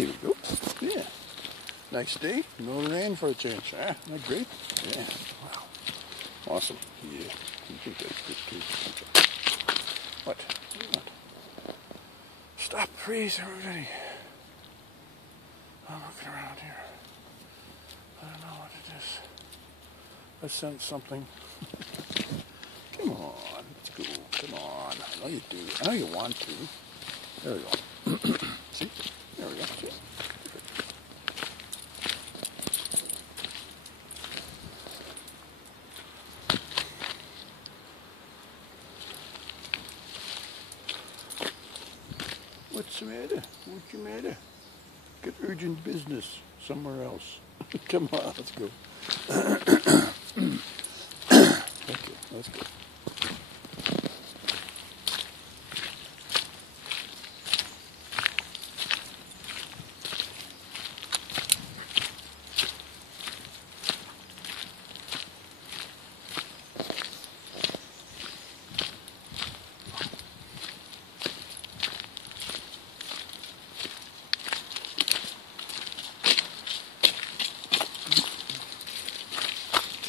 Here we go. Yeah. Nice day. No rain for a change. Ah, isn't that great? Yeah. Wow. Awesome. Yeah. You think that's good too. What? What? Stop, please, everybody. I'm looking around here. I don't know what it is. I sense something. Come on. Let's go. Come on. I know you do. I know you want to. There we go. See? There we go. See? What's the matter? What's the matter? Got urgent business somewhere else. Come on, let's go. Okay, let's go.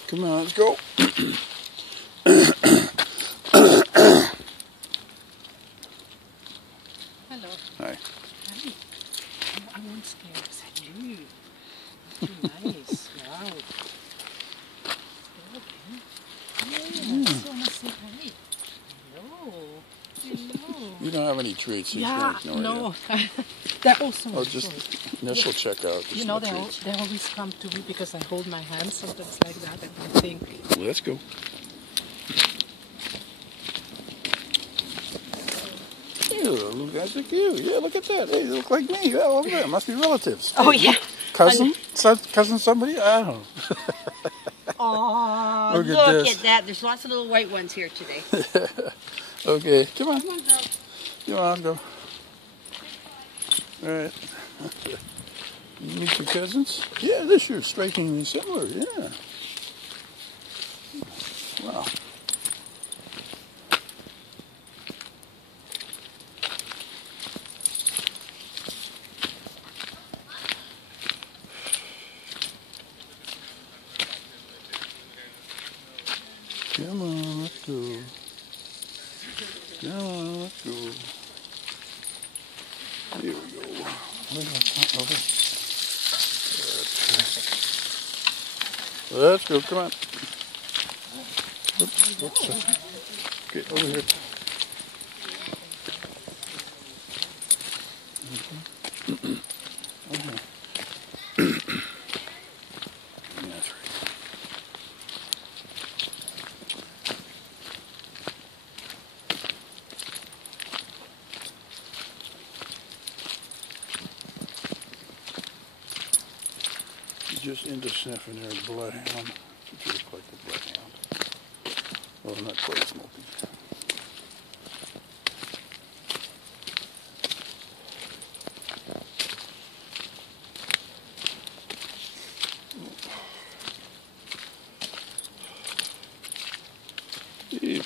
Come on, let's go. Hello. Hi. Hi. I won't scare because I knew you. Nice. Wow. Okay. Yeah, so much say hi. Hello. Hello. You don't have any treats. Yeah, No. They're also Oh, just initial checkout. You know, they always come to me because I hold my hand sometimes like that and I think. Well, let's go. Yeah, little guys like you. Yeah, look at that. Hey, they look like me. Yeah, over there. Must be relatives. Oh, yeah. Cousin? Cousin somebody? I don't know. Oh, Look look at at that. There's lots of little white ones here today. Okay, come on. Come on, girl. Come on, let's go. All right. You meet your cousins? Yeah, this year's strikingly similar. Yeah. Wow. Come on, let's go. Come on, let's go. Here we go. Over. Let's go, come on. Oops. Okay, over here. That's right. Just into sniffing there, the bloodhound. It looks like a bloodhound. Well, not quite smoky. Here we go.